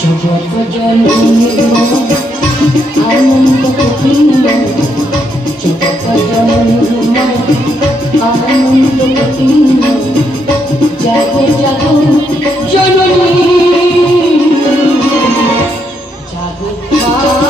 জগৎ জননী আনন্দ কঠিন জগৎ জননী আনন্দ কঠিন জাগো জাগো জননী জাগো জগৎ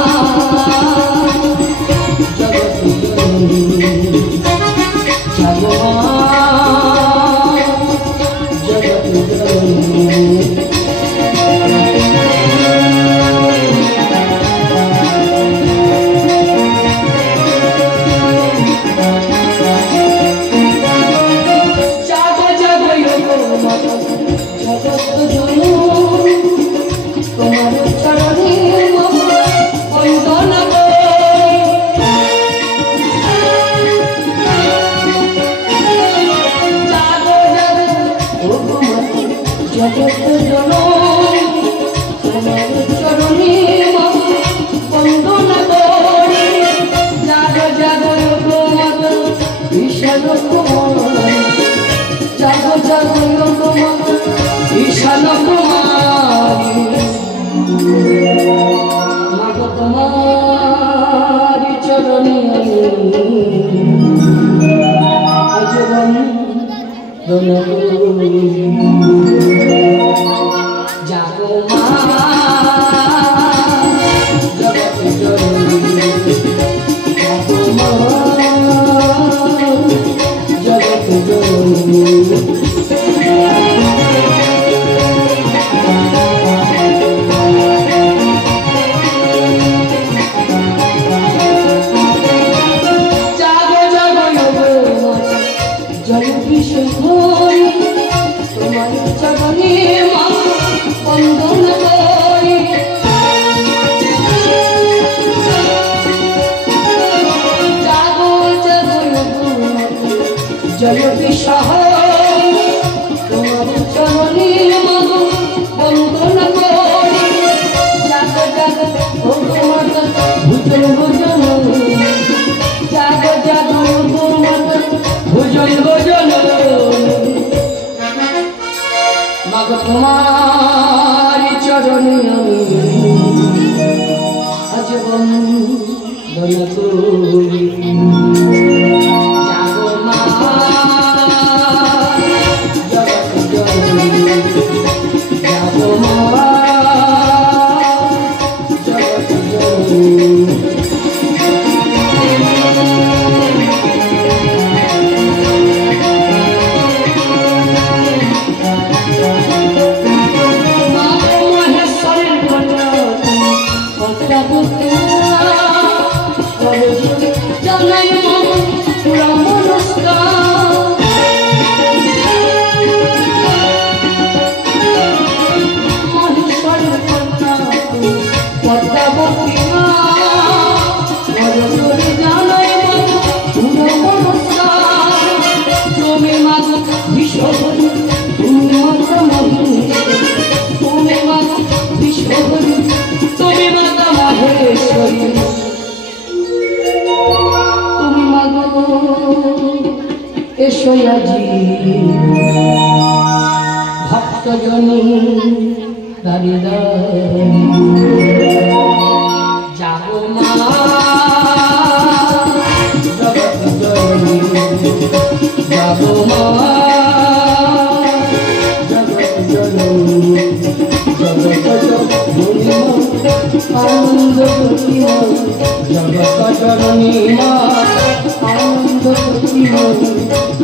জননী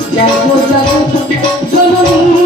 জাগো জগৎ জননী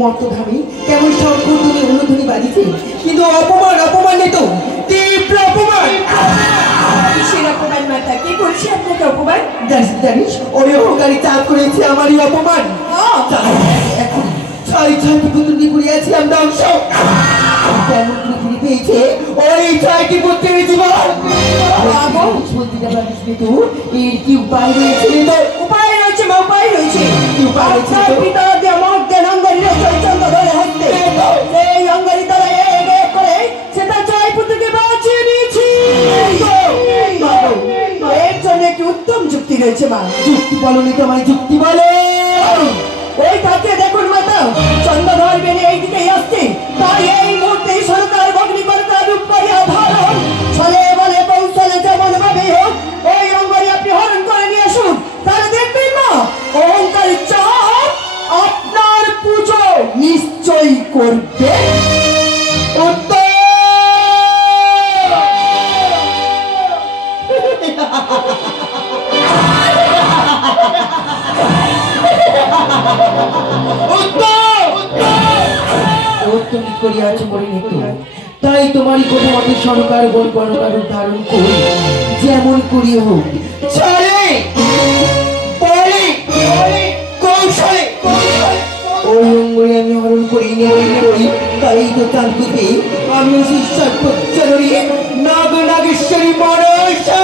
মর্তধামে কেমন শঙ্করধ্বনি অনুধ্বনি বাজিছে, কিন্তু অপমান অপমানে তো তীব্র অপমান। কিসের অপমান মাতা? কে করছে আপনাকে অপমান? জানিস ওই অহংকারী চাপ করেছে আমারই অপমান। এখন ছয় ছয়টি পুত্র নিয়ে পড়ে আছি আমরা অংশ, তেমন করে ফিরে পেয়েছে ওই ছয়টি পুত্রের জীবন। এর কি উপায় রয়েছে? উপায় রয়েছে মা, উপায় রয়েছে। উপায় রয়েছে আপনার তো? পিতা যে মহাজ্ঞান অঙ্গারীরা চৈচন্য ধরে হাঁটতে, সেই অঙ্গারী দ্বারা এক এক করে সে তার ছয় পুত্রকে বাঁচিয়ে নিয়েছি। এর জন্য একটি উত্তম যুক্তি রয়েছে মা। যুক্তি বলনি তোমায়, যুক্তি বলো। ওই থাকে দেখুন মাতা, চন্দ্রধর বেনে এই দিকেই আসছে, তাই এই মুহূর্তে সরকার ভগ্নিকর্তা রূপ করিয়া ধারণ ছলে বলে কৌশলে যেমন ভাবে হোক ওই অঙ্গরি আপনি হরণ করে নিয়ে আসুন। তাহলে দেখবেন মা, অহংকারী চাপ আপনার পুজো নিশ্চয়ই করবে। তুমি করিয়াছ পরিণত, তাই তোমারই কোনো মতে সরকার বল পরকার ধারণ করি, যেমন করি হোক চলে কৌশলে ওই অঙ্গরে আমি হরণ করি নেই। তাই তো তার প্রতি আমিও শিষ্যার প্রচারী নাগ নাগেশ্বরী মনসা